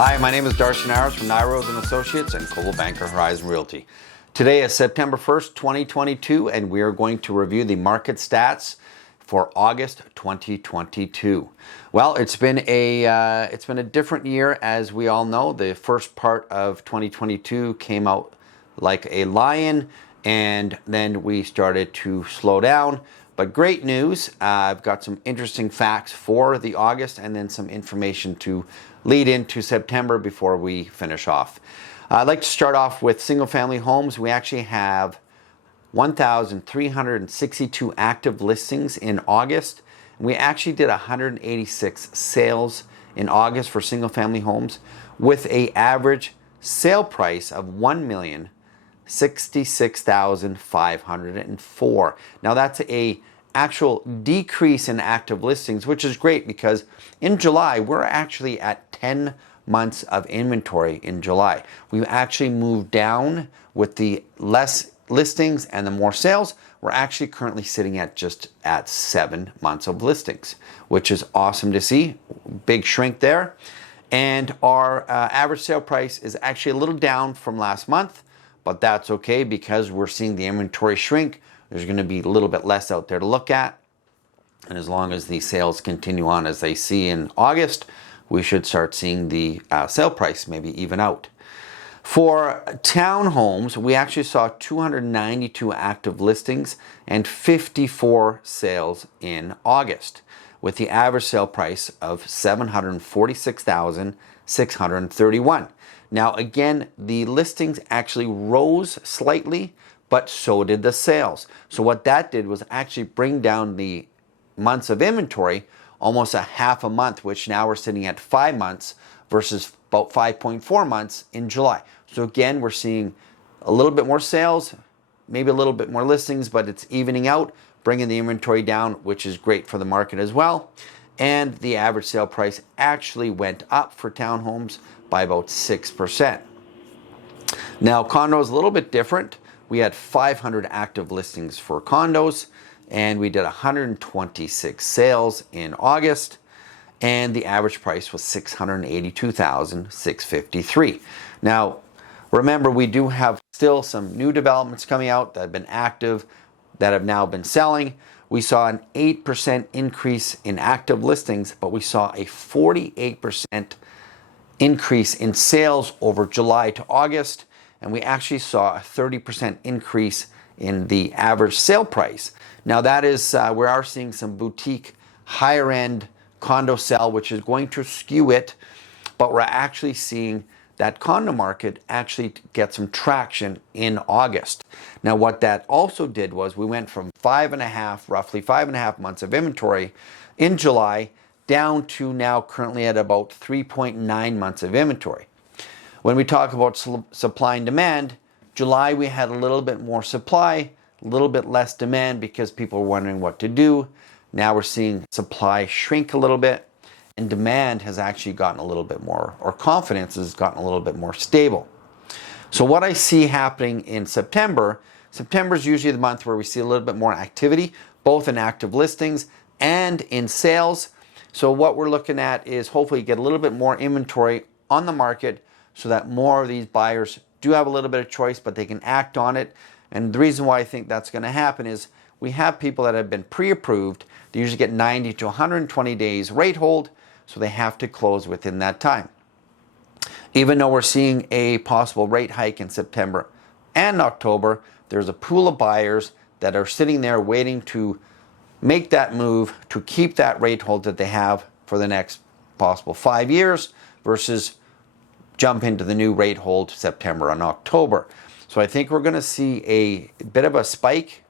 Hi, my name is Darcy Nyrose from Nyrose and Associates and Coldwell Banker Horizon Realty. Today is September 1st, 2022, and we are going to review the market stats for August 2022. Well, it's been a different year, as we all know. The first part of 2022 came out like a lion, and then we started to slow down. But great news, I've got some interesting facts for the August and then some information to lead into September before we finish off. I'd like to start off with single family homes. We actually have 1,362 active listings in August. We actually did 186 sales in August for single family homes with an average sale price of $1,066,504. Now that's a actual decrease in active listings, which is great because in July we're actually at 10 months of inventory in July. We've actually moved down with the less listings and the more sales. We're actually currently sitting at just at 7 months of listings, which is awesome to see. Big shrink there. And our average sale price is actually a little down from last month, but that's okay because we're seeing the inventory shrink. There's going to be a little bit less out there to look at. And as long as the sales continue on as they see in August, we should start seeing the sale price maybe even out. For townhomes, we actually saw 292 active listings and 54 sales in August, with the average sale price of $746,631. Now again, the listings actually rose slightly, but so did the sales. So what that did was actually bring down the months of inventory almost a half a month, which now we're sitting at 5 months versus about 5.4 months in July. So again, we're seeing a little bit more sales, maybe a little bit more listings, but it's evening out, bringing the inventory down, which is great for the market as well. And the average sale price actually went up for townhomes by about 6%. Now, condos a little bit different. We had 500 active listings for condos, and we did 126 sales in August, and the average price was $682,653. Now, remember, we do have still some new developments coming out that have been active, that have now been selling. We saw an 8% increase in active listings, but we saw a 48% increase in sales over July to August, and we actually saw a 30% increase in the average sale price. Now that is, we are seeing some boutique, higher end condo sell, which is going to skew it, but we're actually seeing that condo market actually get some traction in August. Now what that also did was we went from roughly five and a half months of inventory in July down to now currently at about 3.9 months of inventory. When we talk about supply and demand, July we had a little bit more supply, a little bit less demand because people were wondering what to do. Now we're seeing supply shrink a little bit, and demand has actually gotten a little bit more, or confidence has gotten a little bit more stable. So what I see happening in September is usually the month where we see a little bit more activity, both in active listings and in sales. So what we're looking at is hopefully get a little bit more inventory on the market so that more of these buyers do have a little bit of choice, but they can act on it. And the reason why I think that's going to happen is we have people that have been pre-approved. They usually get 90 to 120 days rate hold, so they have to close within that time. Even though we're seeing a possible rate hike in September and October, there's a pool of buyers that are sitting there waiting to make that move to keep that rate hold that they have for the next possible 5 years versus jump into the new rate hold September and October. So I think we're going to see a bit of a spike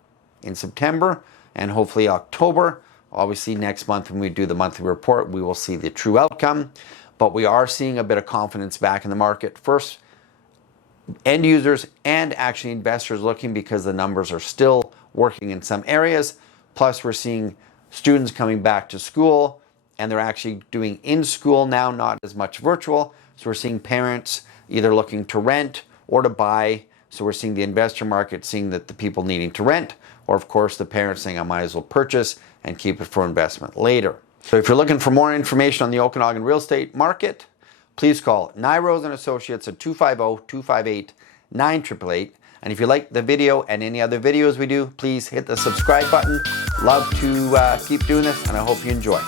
in September and hopefully October. Obviously next month when we do the monthly report, we will see the true outcome, but we are seeing a bit of confidence back in the market. First, end users and actually investors looking because the numbers are still working in some areas. Plus we're seeing students coming back to school and they're actually doing in school now, not as much virtual. So we're seeing parents either looking to rent or to buy. So we're seeing the investor market seeing that the people needing to rent, or of course the parents saying I might as well purchase and keep it for investment later. So if you're looking for more information on the Okanagan real estate market, please call Nyrose and Associates at 250-258-9888. And if you like the video and any other videos we do, please hit the subscribe button. Love to keep doing this, and I hope you enjoy.